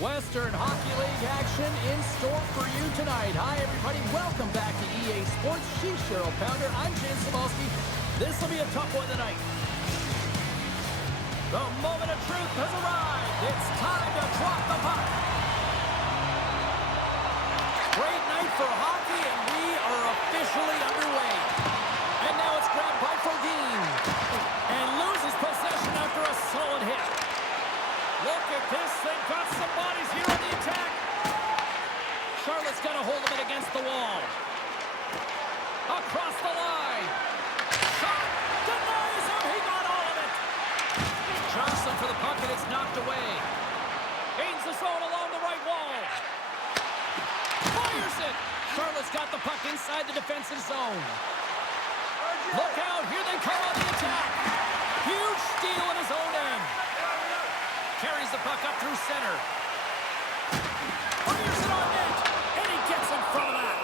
Western Hockey League action in store for you tonight. Hi, everybody. Welcome back to EA Sports. She's Cheryl Pounder. I'm James Cebulski. This will be a tough one tonight. The moment of truth has arrived. It's time to drop the puck. Great night for hockey, and we are officially underway. And now it's grabbed by Froden. And loses possession after a solid hit. Look at this. They've got some bodies here on the attack. Charlotte's got a hold of it against the wall. Across the line. Shot. Denies him. He got all of it. Johnson for the puck, and it's knocked away. Gains the zone along the right wall. Fires it. Charlotte's got the puck inside the defensive zone. Look out. Here they come on the attack. Huge steal in his own end. Carries the puck up through center. Fires it on net. And he gets in front of that.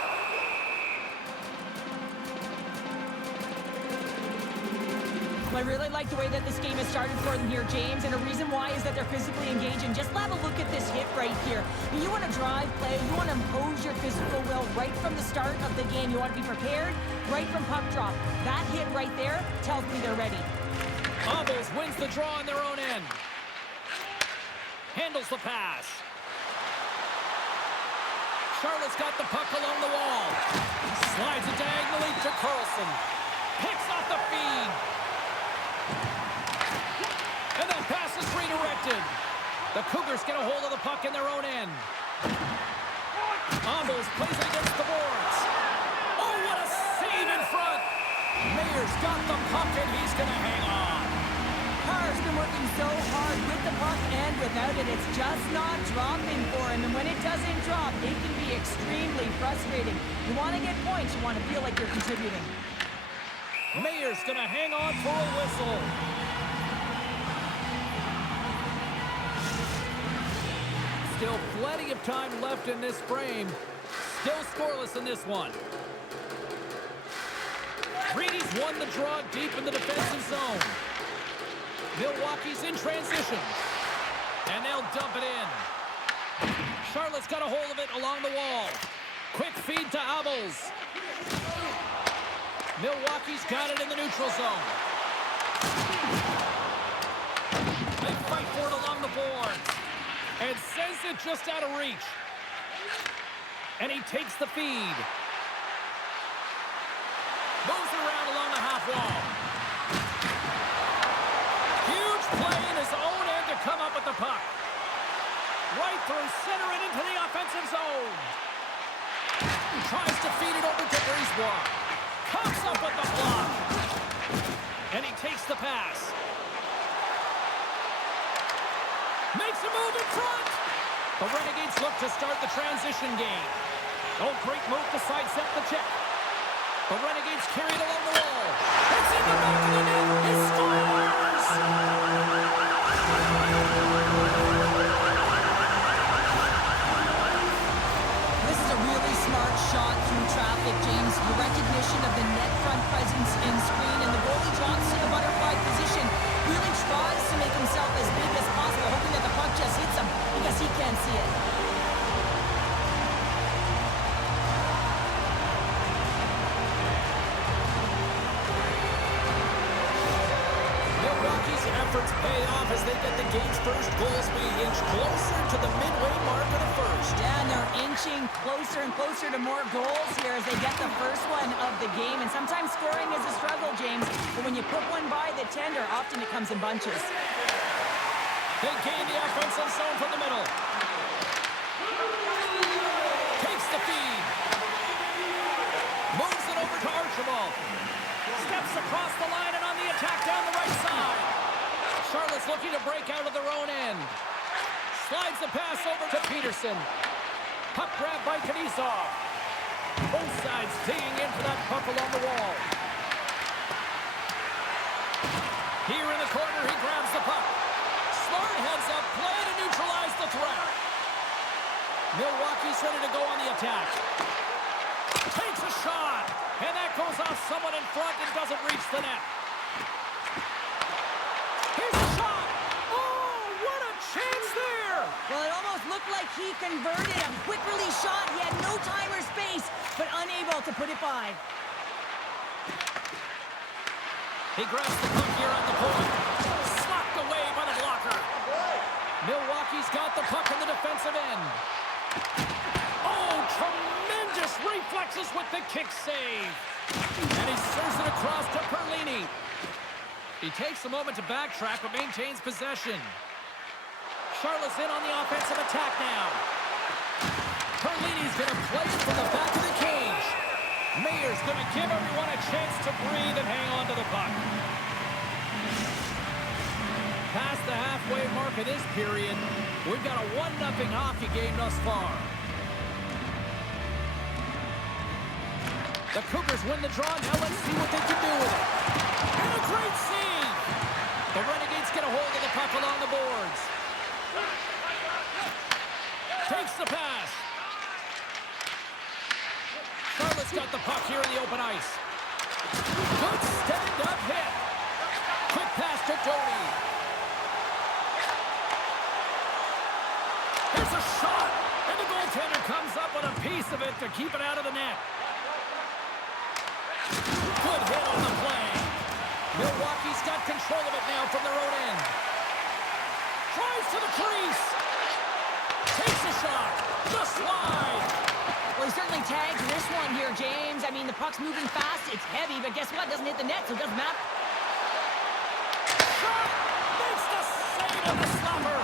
Well, I really like the way that this game has started for them here, James. And the reason why is that they're physically engaging. Just have a look at this hit right here. You want to drive play. You want to impose your physical will right from the start of the game. You want to be prepared right from puck drop. That hit right there tells me they're ready. Abols wins the draw on their own end. Handles the pass. Charlotte's got the puck along the wall. Slides it diagonally to Carlson. Picks off the feed. And that pass is redirected. The Cougars get a hold of the puck in their own end. Abols plays it against the boards. Oh, what a save in front. Mayer's got the puck, and he's going to hang on. Carr's been working so hard with the puck and without it. It's just not dropping for him. And when it doesn't drop, it can be extremely frustrating. You want to get points. You want to feel like you're contributing. Mayer's going to hang on for a whistle. Still plenty of time left in this frame. Still scoreless in this one. Reedy's won the draw deep in the defensive zone. Milwaukee's in transition. And they'll dump it in. Charlotte's got a hold of it along the wall. Quick feed to Abols. Milwaukee's got it in the neutral zone. They fight for it along the boards. And sends it just out of reach. And he takes the feed. Moves around along the half wall. Huge play in his own end to come up with the puck. Right through center and into the offensive zone. Tries to feed it over to Brisebois. Comes up with the block. And he takes the pass. Makes a move in front. The Renegades look to start the transition game. Oh, great move to sidestep the check. The Renegades carry it along the wall. It's in the back of the net. He scores! This is a really smart shot through traffic, James. The recognition of the net front presence in screen, and the goalie drops to the butterfly position. Really tries to make himself as big as possible, hoping that the puck just hits him because he can't see it. Milwaukee's efforts pay off as they get the game's first goals being inched closer to the midway mark of the first. Yeah, and they're inching closer and closer to more goals here as they get the first one of the game. And sometimes scoring is a struggle, James. But when you put one by the tender, often it comes in bunches. They gain the offensive zone from the middle. Takes the feed. Moves it over to Archibald. Steps across the line and on the attack down the right side. Charlotte's looking to break out of their own end. Slides the pass over to Peterson. Puck grab by Knizov. Both sides digging in for that puck along the wall. Here in the corner, he grabs the puck. Smart heads up play to neutralize the threat. Milwaukee's ready to go on the attack. Takes a shot. And that goes off someone in front and doesn't reach the net. Here's a shot. Oh, what a chance there. Well, it almost looked like he converted a quick release shot. He had no time or space, but unable to put it by. He grabs the puck here on the point. Slapped away by the blocker. Milwaukee's got the puck in the defensive end. Oh, tremendous reflexes with the kick save. And he serves it across to Perlini. He takes a moment to backtrack, but maintains possession. Charlotte's in on the offensive attack now. Perlini's going to play it from the back of the cage. Mayer's going to give everyone a chance to breathe and hang on to the puck. Past the halfway mark of this period, we've got a 1-0 hockey game thus far. The Cougars win the draw. Now let's see what they can do with it. And a great save! The Renegades get a hold of the puck along the boards. Takes the pass. Charlotte's got the puck here in the open ice. Good stand-up hit. Quick pass to Doty. Here's a shot. And the goaltender comes up with a piece of it to keep it out of the net. Good hit on the play. Milwaukee's got control of it now from their own end. Drives to the crease. Takes a shot. The slide. Well, he certainly tagged this one here, James. I mean, the puck's moving fast. It's heavy, but guess what? It doesn't hit the net, so it doesn't matter. Shot. Makes the save of the slapper.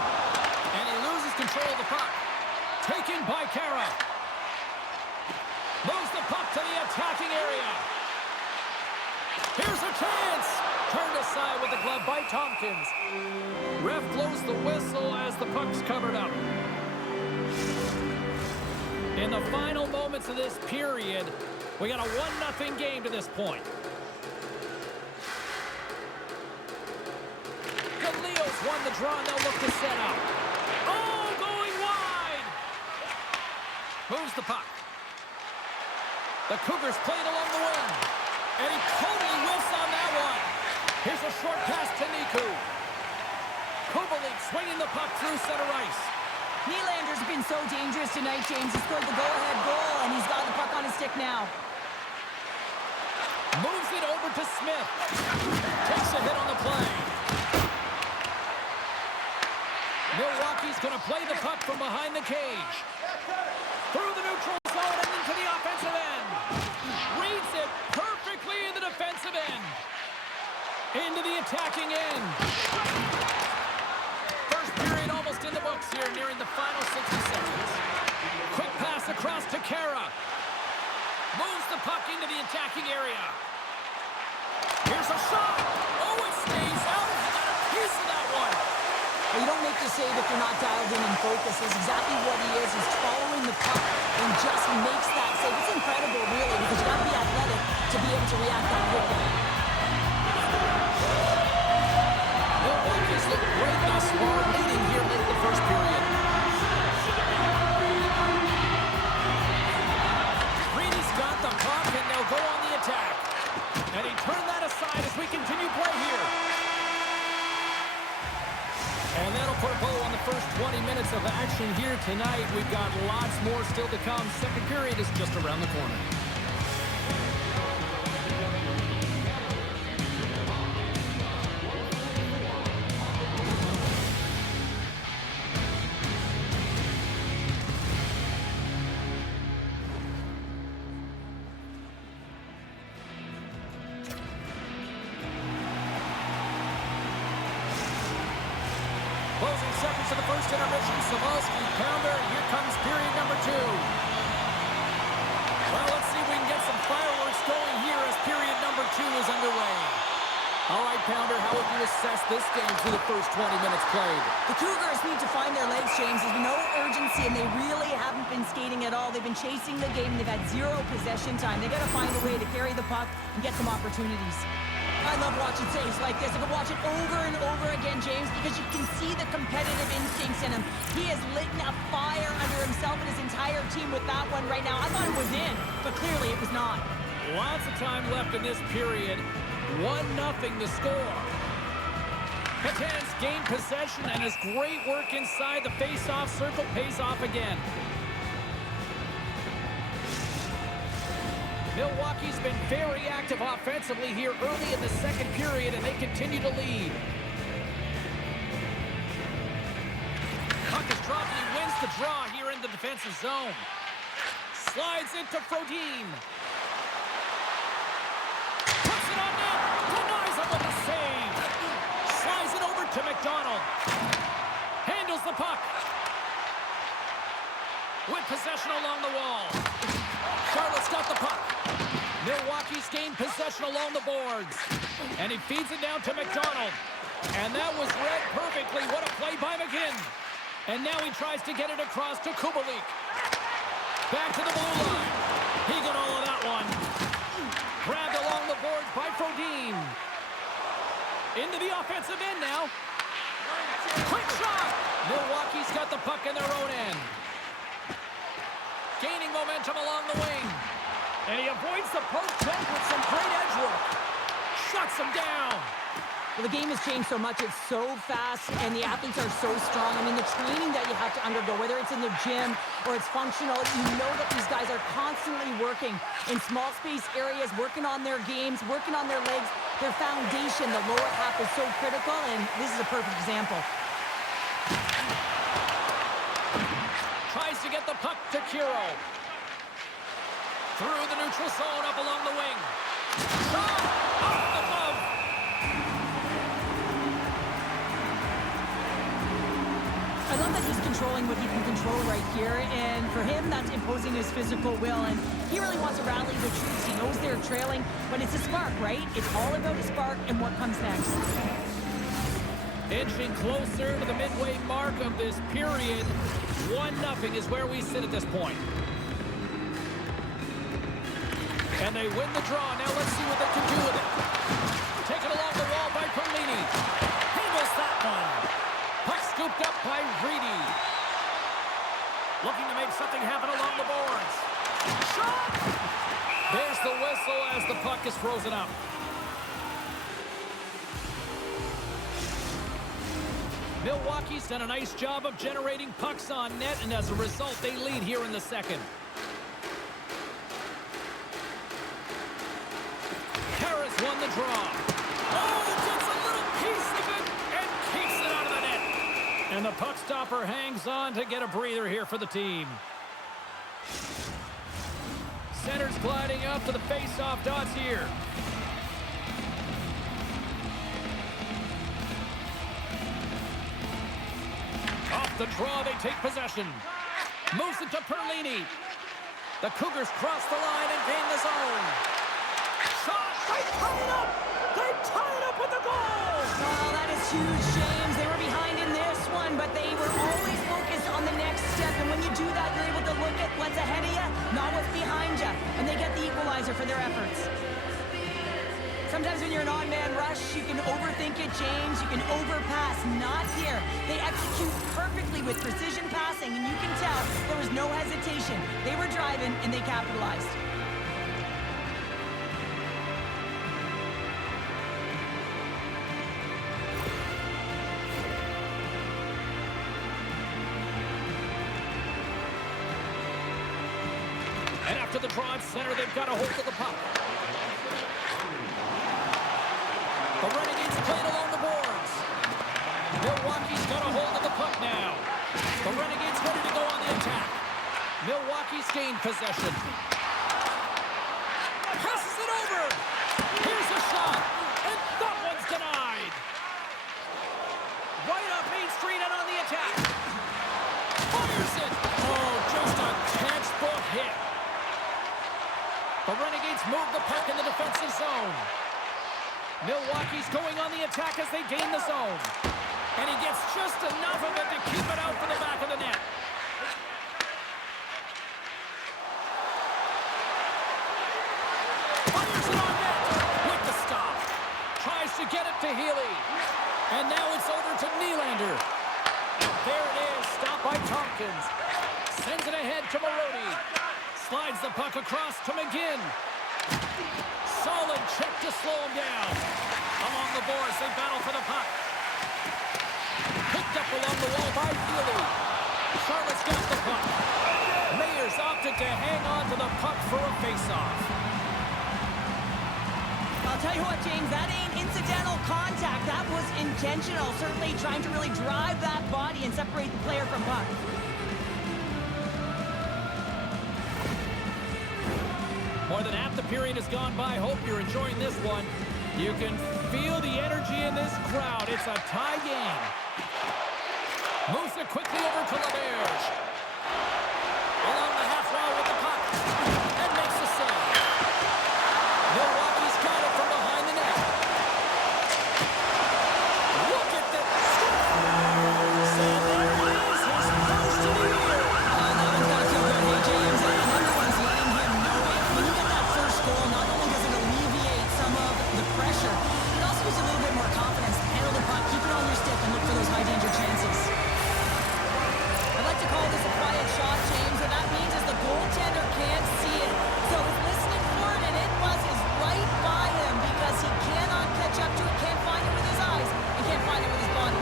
And he loses control of the puck. Taken by Kero. Moves the puck to the attacking area. Here's a chance! Turned aside with the glove by Tompkins. Ref blows the whistle as the puck's covered up. In the final moments of this period, we got a 1-0 game to this point. The Leos won the draw and they'll look to set up. Oh, going wide! Moves the puck. The Cougars played along the wing. And he totally whiffs on that one. Here's a short pass to Niku. Kubalik swinging the puck through center ice. Nylander's been so dangerous tonight, James. He scored the go-ahead goal, and he's got the puck on his stick now. Moves it over to Smith. Takes a hit on the play. Milwaukee's going to play the puck from behind the cage. Through the neutral zone and into the offensive end. Reads it perfectly in the defensive end. Into the attacking end. First period almost in the books here, nearing the final 60 seconds. Quick pass across to Kero. Moves the puck into the attacking area. Here's a shot. Oh, it stays out. He got a piece of that one. Well, you don't make the save if you're not dialed in and focused. That's exactly what he is. He's following the puck and just makes that save. It's incredible, really, because you got to be athletic to be able to react that quickly. Milwaukee's looked great thus far, leading here in the first period. Greeny's got the puck, and they'll go on the attack. And he turned that aside as we continue play here. And that'll put a bow on the first 20 minutes of action here tonight. We've got lots more still to come. Second period is just around the corner. Closing seconds of the first intermission. Savalsky, pounder. Here comes period number 2. Well, let's see if we can get some fireworks going here as period number 2 is underway. All right, Pounder, how would you assess this game through the first 20 minutes played? The Cougars need to find their legs, James. There's been no urgency, and they really haven't been skating at all. They've been chasing the game. They've had zero possession time. They've got to find a way to carry the puck and get some opportunities. I love watching saves like this. I could watch it over and over again, James, because you can see the competitive instincts in him. He has lit a fire under himself and his entire team with that one right now. I thought it was in, but clearly it was not. Lots of time left in this period. 1-0 to score. Petan's gained possession, and his great work inside the face-off circle pays off again. Milwaukee's been very active offensively here early in the second period, and they continue to lead. Puck is dropped, and he wins the draw here in the defensive zone. Slides into Froden. Puts it on net. Denies him with a save. Slides it over to MacDonald. Handles the puck. With possession along the wall. Charlotte's got the puck. Milwaukee's gained possession along the boards. And he feeds it down to MacDonald. And that was read perfectly. What a play by McGinn. And now he tries to get it across to Kubalik. Back to the blue line. He got all of that one. Grabbed along the boards by Froden. Into the offensive end now. Quick shot. Milwaukee's got the puck in their own end. Gaining momentum along the wing. And he avoids the poke check with some great edge work. Shuts him down. Well, the game has changed so much. It's so fast, and the athletes are so strong. I mean, the training that you have to undergo, whether it's in the gym or it's functional, you know that these guys are constantly working in small space areas, working on their games, working on their legs. Their foundation, the lower half, is so critical, and this is a perfect example. Tries to get the puck to Kero. Through the neutral zone, up along the wing. Shot! Off the glove! I love that he's controlling what he can control right here, and for him, that's imposing his physical will, and he really wants to rally the troops. He knows they're trailing, but it's a spark, right? It's all about a spark and what comes next. Inching closer to the midway mark of this period. 1-0 is where we sit at this point. And they win the draw. Now let's see what they can do with it. Taken along the wall by Perlini. Handles that one. Puck scooped up by Reedy. Looking to make something happen along the boards. Shot! There's the whistle as the puck is frozen up. Milwaukee's done a nice job of generating pucks on net, and as a result, they lead here in the second. Harris won the draw. Oh, gets a little piece of it and keeps it out of the net. And the puck stopper hangs on to get a breather here for the team. Center's gliding up to the face-off dots here. Off the draw, they take possession. Moves it to Perlini. The Cougars cross the line and gain the zone. Shot! They tie it up! They tie it up with the goal! Oh, that is huge, James. They were behind in this one, but they were always focused on the next step. And when you do that, you're able to look at what's ahead of you, not what's behind you. And they get the equalizer for their efforts. Sometimes when you're an on-man rush, you can overthink it, James. You can overpass. Not here. They execute perfectly with precision passing, and you can tell there was no hesitation. They were driving, and they capitalized. And after the draw at center, they've got a hold of the puck. The Renegades played along the boards. Milwaukee's got a hold of the puck now. The Renegades ready to go on the attack. Milwaukee's gained possession. Passes it over. Here's a shot. And that one's denied. Right off Main Street and on the attack. Fires it. Oh, just a textbook hit. The Renegades move the puck in the defensive zone. Milwaukee's going on the attack as they gain the zone. And he gets just enough of it to keep it out for the back of the net. Fires it on net with the stop. Tries to get it to Healy. And now it's over to Nylander. There it is, stopped by Tompkins. Sends it ahead to Marody. Slides the puck across to McGinn. Solid check to slow him down. Along the boards, they battle for the puck. Picked up along the wall by Healy. Charlotte's got the puck. Mayers opted to hang on to the puck for a face-off. I'll tell you what, James, that ain't incidental contact. That was intentional. Certainly trying to really drive that body and separate the player from puck. More than half the period has gone by. Hope you're enjoying this one. You can feel the energy in this crowd. It's a tie game. Moves it quickly over to LaBerge. Along the half wall with the puck. And makes the save. Milwaukee's got it from behind the net. Look at this. So there it is. His first of the year. That one's got to feel good, hey, James. And everyone's letting him know it. When you get that first goal, not only does it alleviate some of the pressure, it also gives you a little bit more confidence. Handle the puck, keep it on your stick, and look for those high-danger chances. I'd like to call this a quiet shot, James, and that means is the goaltender can't see it. So he's listening for it, and it buzzes right by him because he cannot catch up to it, can't find it with his eyes, and can't find it with his body.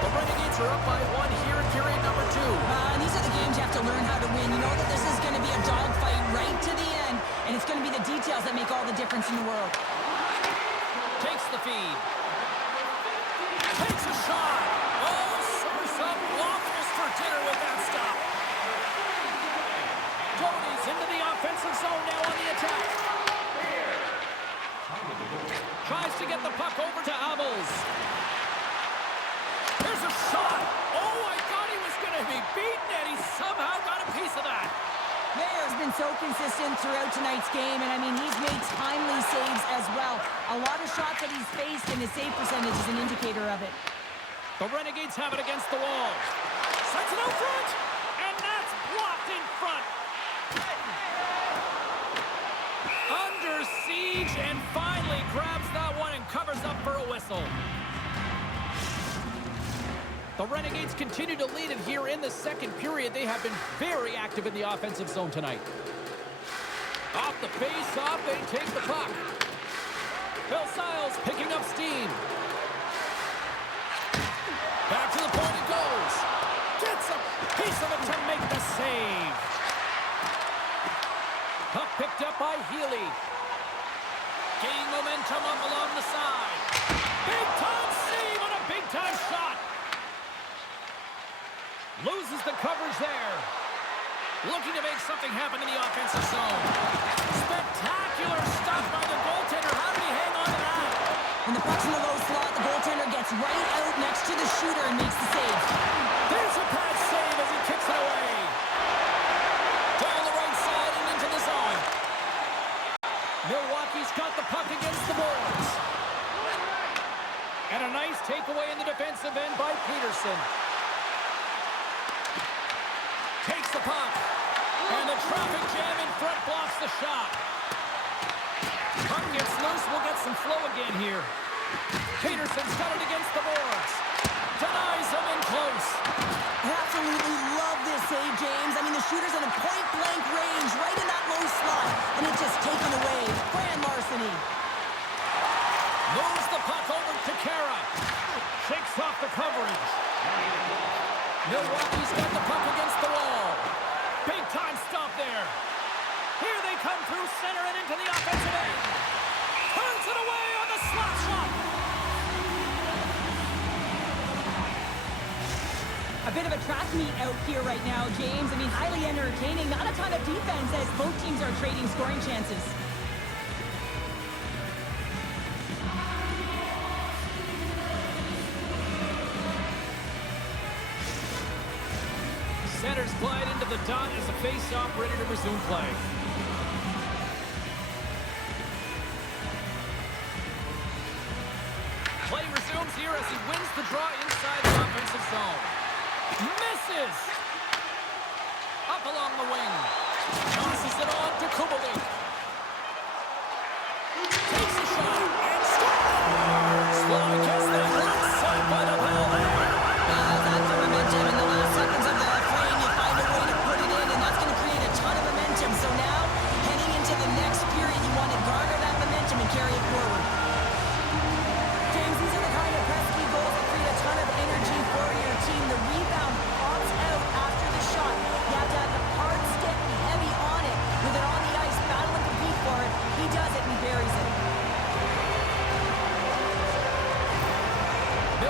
The Renegades are up by one here in period number 2. And these are the games you have to learn how to win. You know that this is going to be a dogfight right to the end, and it's going to be the details that make all the difference in the world. Takes the feed. Takes a shot. Oh, serves up waffles for dinner with that stop. Cody's into the offensive zone now on the attack. Tries to get the puck over to Abols. There's a shot. Oh, I thought he was going to be beaten, and he somehow got a piece of that. Mayer's been so consistent throughout tonight's game, and I mean, he's made timely saves as well. A lot of shots that he's faced, and his save percentage is an indicator of it. The Renegades have it against the wall. Sends it out front, and that's blocked in front. Under siege, and finally grabs that one and covers up for a whistle. The Renegades continue to lead it here in the second period. They have been very active in the offensive zone tonight. Off the face-off, they take the puck. Belzile's picking up steam. Back to the point it goes. Gets a piece of it to make the save. Puck picked up by Healy. Gaining momentum up along the side. Big-time save on a big-time shot. Loses the coverage there. Looking to make something happen in the offensive zone. Spectacular stop by the goaltender. How did he hang on to that? When the puck's in the low slot, the goaltender gets right out next to the shooter and makes the save. There's a pad save as he kicks it away. Down the right side and into the zone. Milwaukee's got the puck against the boards. And a nice takeaway in the defensive end by Peterson. Takes the puck. And the traffic jam in front blocks the shot. Puck gets loose. We'll get some flow again here. Peterson's got it against the boards. Denies him in close. I absolutely love this save, James. I mean, the shooter's in a point-blank range right in that low slot, and it's just taken away. Grand larceny. Moves the puck over to Kero. Shakes off the coverage. Milwaukee's got the puck against the wall. Big time stop there. Here they come through center and into the offensive end. Turns it away on the slot shot. A bit of a track meet out here right now, James. I mean, highly entertaining. Not a ton of defense as both teams are trading scoring chances. Centers glide into the dot as a face-off ready to resume play. Play resumes here as he wins the draw inside the offensive zone. Misses! Up along the wing. Tosses it on to Kubalik. Takes a shot and scores! Slow gets the block side by the ball there. That's the momentum in the last seconds of the frame. You find a way to put it in, and that's going to create a ton of momentum. So now, heading into the next period, you want to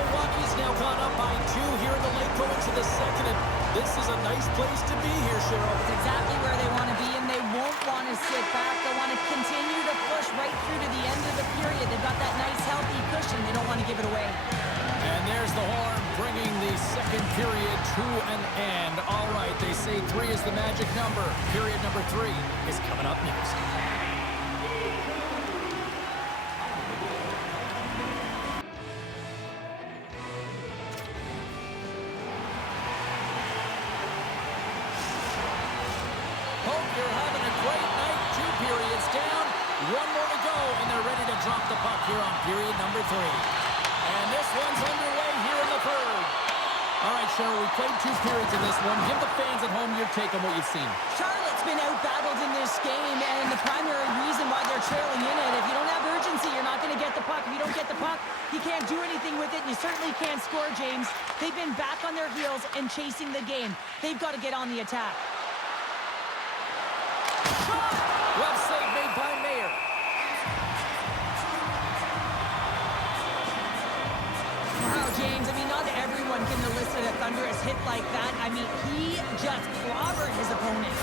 Milwaukee's now gone up by 2 here in the late going to the second, and this is a nice place to be here, Cheryl. It's exactly where they want to be, and they won't want to sit back. They want to continue to push right through to the end of the period. They've got that nice, healthy cushion. They don't want to give it away. And there's the horn, bringing the second period to an end. All right, they say 3 is the magic number. Period number 3 is coming up next. Hope you're having a great night. 2 periods down, 1 more to go, and they're ready to drop the puck here on period number 3. And this one's underway here in the third. All right, Cheryl, we played 2 periods in this one. Give the fans at home your take on what you've seen. Charlotte's been out-battled in this game, and the primary reason why they're trailing in it, if you don't have urgency, you're not going to get the puck. If you don't get the puck, you can't do anything with it, and you certainly can't score, James. They've been back on their heels and chasing the game. They've got to get on the attack. Shot! Well saved, made by Mayer. Wow, James, I mean, not everyone can elicit a thunderous hit like that. I mean, he just clobbered his opponent.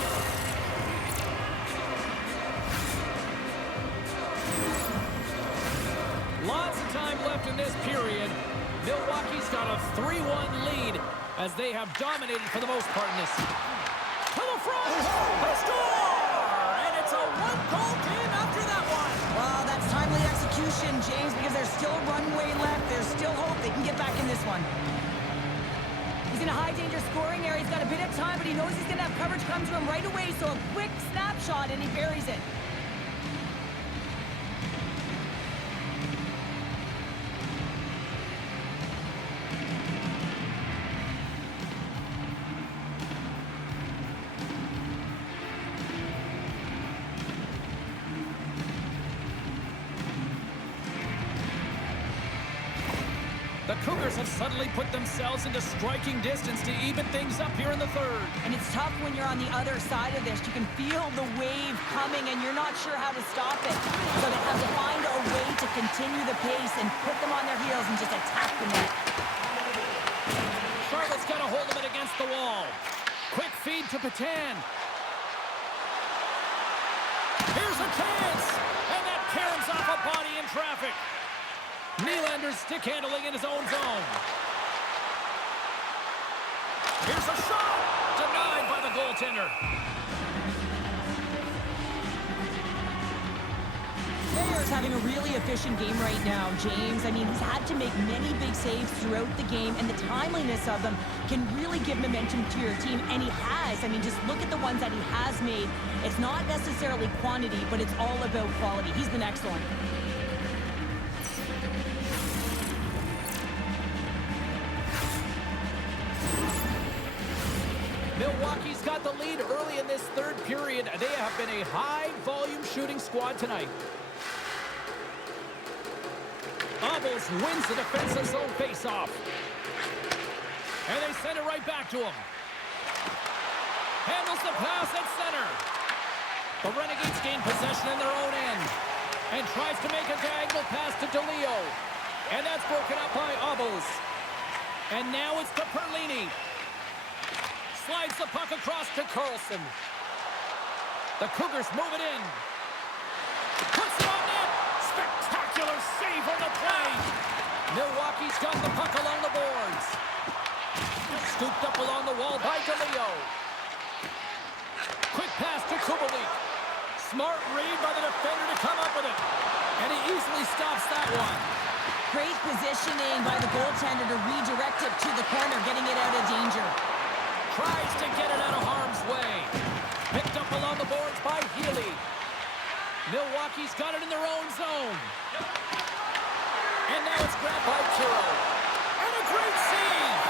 Lots of time left in this period. Milwaukee's got a 3-1 lead as they have dominated for the most part in this. To the front! They score! And it's a 1-goal game after that one. Well, that's timely execution, James, because there's still runway left. There's still hope they can get back in this one. He's in a high-danger scoring area. He's got a bit of time, but he knows he's going to have coverage come to him right away, so a quick snapshot, and he buries it. The Cougars have suddenly put themselves into striking distance to even things up here in the third. And it's tough when you're on the other side of this. You can feel the wave coming, and you're not sure how to stop it. So they have to find a way to continue the pace and put them on their heels and just attack the net. Charlotte's got a hold of it against the wall. Quick feed to Petan. Here's a chance, and that caroms off a body in traffic. Nylander's stick handling in his own zone. Here's a shot! Denied by the goaltender. Mayer's having a really efficient game right now, James. I mean, he's had to make many big saves throughout the game, and the timeliness of them can really give momentum to your team, and he has. I mean, just look at the ones that he has made. It's not necessarily quantity, but it's all about quality. He's been excellent. Milwaukee's got the lead early in this third period. They have been a high-volume shooting squad tonight. Abols wins the defensive zone face-off. And they send it right back to him. Handles the pass at center. The Renegades gain possession in their own end. And tries to make a diagonal pass to DeLeo. And that's broken up by Abols. And now it's to Perlini. Slides the puck across to Carlson. The Cougars move it in. Puts it on net. Spectacular save on the play. Milwaukee's got the puck along the boards. Scooped up along the wall by DeLeo. Quick pass to Kubalik. Smart read by the defender to come up with it. And he easily stops that one. Great positioning by the goaltender to redirect it to the corner, getting it out of danger. Tries to get it out of harm's way. Picked up along the boards by Healy. Milwaukee's got it in their own zone. And now it's grabbed by Kero. And a great save!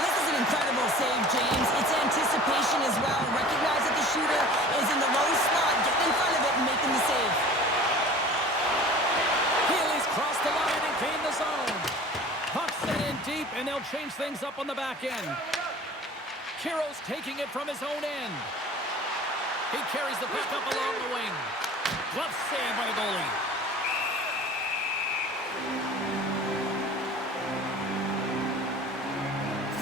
Well, this is an incredible save, James. It's anticipation as well. Recognize that the shooter is in the low slot, getting in front of it and making the save. Healy's crossed the line and gained the zone. Puck sent in deep, and they'll change things up on the back end. Kero's taking it from his own end. He carries the puck up along the wing. Glove save by the goalie.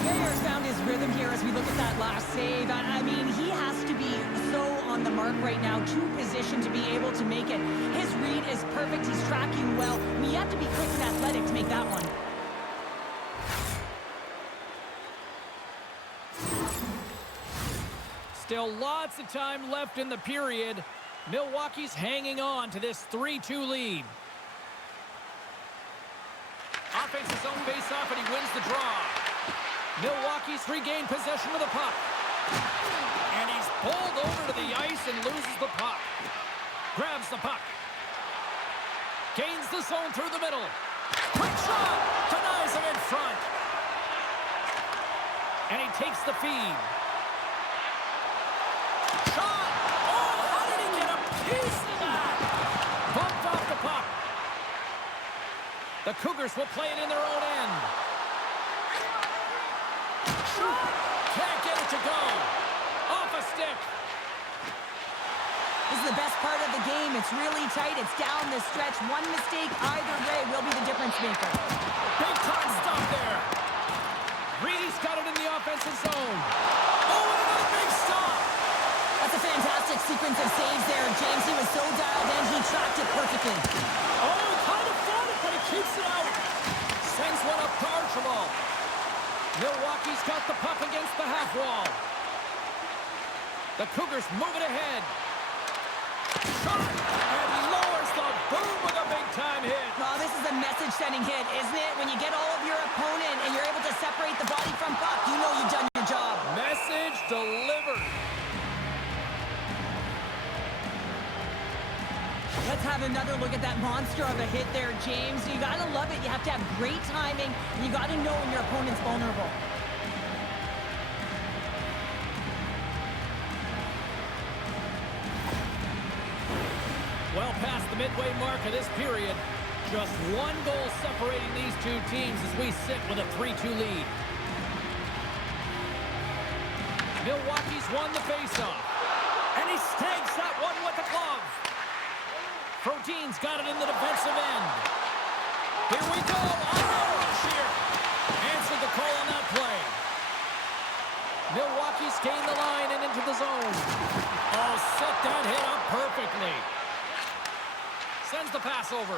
Bear's found his rhythm here as we look at that last save. I mean, he has to be so on the mark right now, to position to be able to make it. His read is perfect. He's tracking well. I mean, you have to be quick and athletic to make that one. Still lots of time left in the period. Milwaukee's hanging on to this 3-2 lead. Offenses own face-off, and he wins the draw. Milwaukee's regained possession of the puck. And he's pulled over to the ice and loses the puck. Grabs the puck. Gains the zone through the middle. Quick shot! Denies him in front. And he takes the feed. Shot! Oh, how did he get a piece of that? Bumped off the puck. The Cougars will play it in their own end. Shot! Can't get it to go. Off a stick. This is the best part of the game. It's really tight. It's down the stretch. One mistake either way will be the difference maker. Big time stop there. Reedy's got it in the offensive zone. Oh, and another big stop. That's a fantastic sequence of saves there, James. He was so dialed in, he tracked it perfectly. Oh, he kind of fought it, but he keeps it out. Sends one up to Archibald. Milwaukee's got the puck against the half wall. The Cougars move it ahead. Shot! And he lowers the boom with a big-time hit. Oh, this is a message-sending hit, isn't it? When you get all of your opponent and you're able to separate the body from puck, you know you've done your job. Message delivered. Let's have another look at that monster of a hit there, James. You gotta love it. You have to have great timing, and you gotta know when your opponent's vulnerable. Well past the midway mark of this period. Just one goal separating these two teams as we sit with a 3-2 lead. Milwaukee's won the faceoff. And he snags that one with the glove. Froden's got it in the defensive end. Here we go. On the rush here. Answered the call on that play. Milwaukee's gained the line and into the zone. Oh, set that hit up perfectly. Sends the pass over.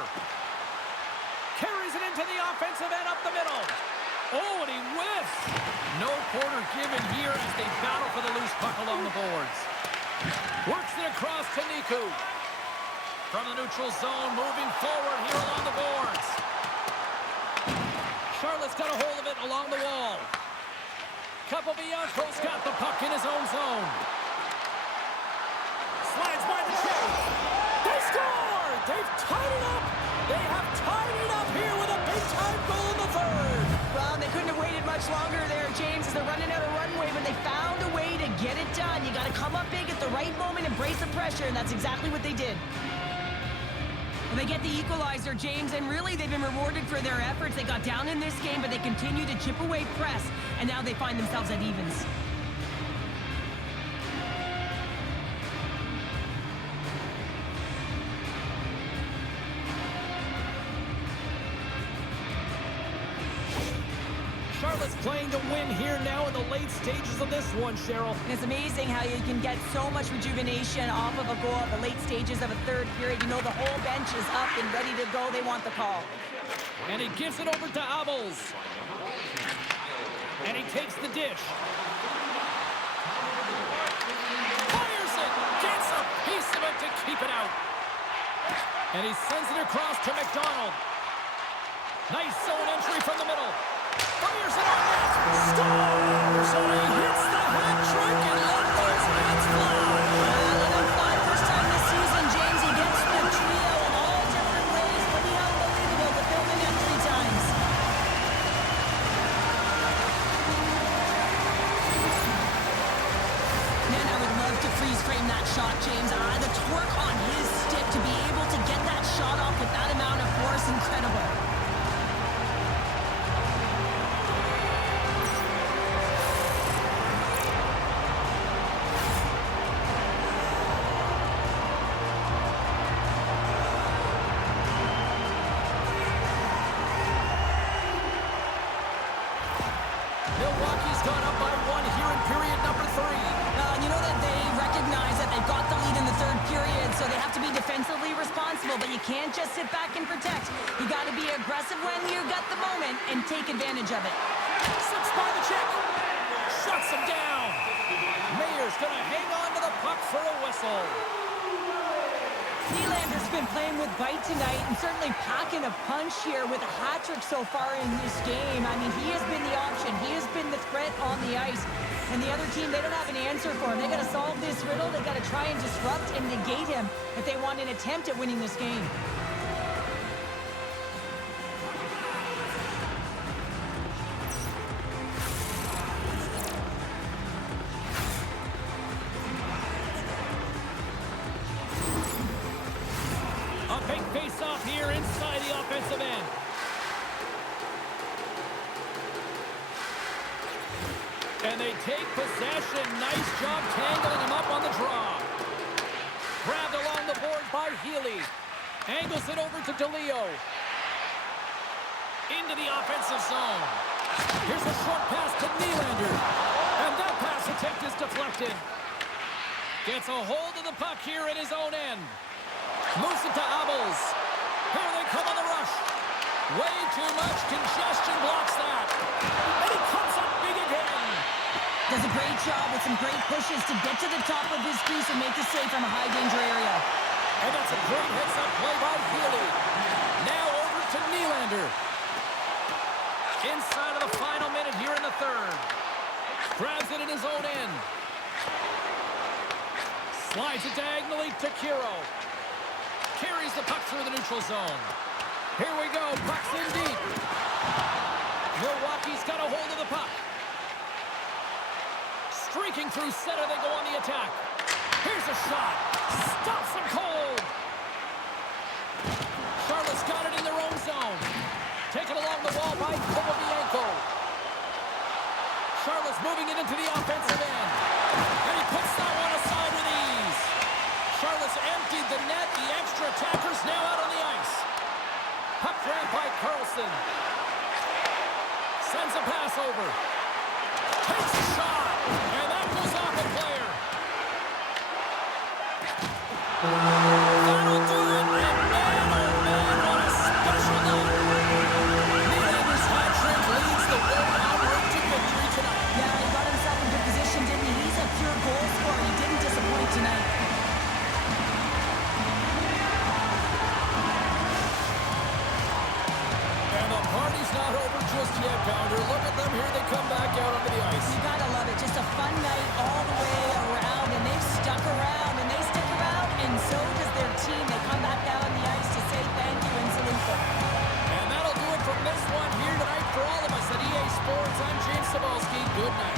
Carries it into the offensive end up the middle. Oh, and he whiffs. No quarter given here as they battle for the loose puck along the boards. Works it across to Niku. From the neutral zone, moving forward here along the boards. Charlotte's got a hold of it along the wall. Capobianco's got the puck in his own zone. Slides by the chase. They score! They've tied it up! They have tied it up here with a big-time goal in the third. Well, they couldn't have waited much longer there, James, as they're running out of runway, but they found a way to get it done. You got to come up big at the right moment and brace the pressure, and that's exactly what they did. And they get the equalizer, James, and really they've been rewarded for their efforts. They got down in this game, but they continue to chip away press, and now they find themselves at evens. Charlotte's playing to win here now in the late stages of this one, Cheryl. And it's amazing how you can get so much rejuvenation off of a goal at the late stages of a third period. You know the whole bench is up and ready to go. They want the call. And he gives it over to Abols. And he takes the dish. Fires it! Gets a piece of it to keep it out. And he sends it across to MacDonald. Nice zone entry from the middle. Fires it on net. Scores! And he hits the hat trick and let those hands fly. Let him fly first time this season, James. He gets the trio in all different ways. Pretty unbelievable to fill in 3 times. Man, I would love to freeze frame that shot, James. The torque on his stick to be able to get that shot off with that amount of force, incredible. Milwaukee gone up by 1 here in period number 3. You know that they recognize that they've got the lead in the third period, so they have to be defensively responsible, but you can't just sit back and protect. You got to be aggressive when you got the moment and take advantage of it. Slips by the check. Shuts him down. Mayer's going to hang on to the puck for a whistle. Nylander's been playing with bite tonight and certainly packing a punch here with a hat trick so far in this game. I mean, he has been the option. He has been the threat on the ice. And the other team, they don't have an answer for him. They got to solve this riddle. They got to try and disrupt and negate him if they want an attempt at winning this game. A big face-off here inside the offensive end. And they take possession. Nice job tangling him up on the draw. Grabbed along the board by Healy. Angles it over to DeLeo. Into the offensive zone. Here's a short pass to Nylander. And that pass attempt is deflected. Gets a hold of the puck here in his own end. Moves it to Abols. Here they come on the rush. Way too much congestion blocks that. And he comes up big again. Does a great job with some great pushes to get to the top of his crease and make the save from a high-danger area. And that's a great heads-up play by Healy. Now over to Nylander. Inside of the final minute here in the third. Grabs it in his own end. Slides it diagonally to Kero. Carries the puck through the neutral zone. Here we go. Puck's in deep. Milwaukee's got a hold of the puck. Streaking through center, they go on the attack. Here's a shot. Stops him cold. Charlotte's got it in their own zone. Taken along the wall by Kovacienko. Charlotte's moving it into the offensive end. And he puts that one aside with ease. Charlotte's emptied the net. The extra attackers now out on the ice. Puck grabbed by Carlson. Sends a pass over. Takes a shot. And that goes off the player. That'll do it. And man, oh man, what a special night. Nylander's hat trick leads the way en route to victory tonight. Yeah, he got himself in good position, didn't he? He's a pure goal scorer. He didn't disappoint tonight. And the party's not over just yet, Pounder. Look at them here. They come back out onto the ice. You gotta love it. Just a fun night all the way around, and they've stuck around, and they stick around, and so does their team. They come back down on the ice to say thank you and salute them. And that'll do it from this one here tonight for all of us at EA Sports. I'm James Cebulski. Good night.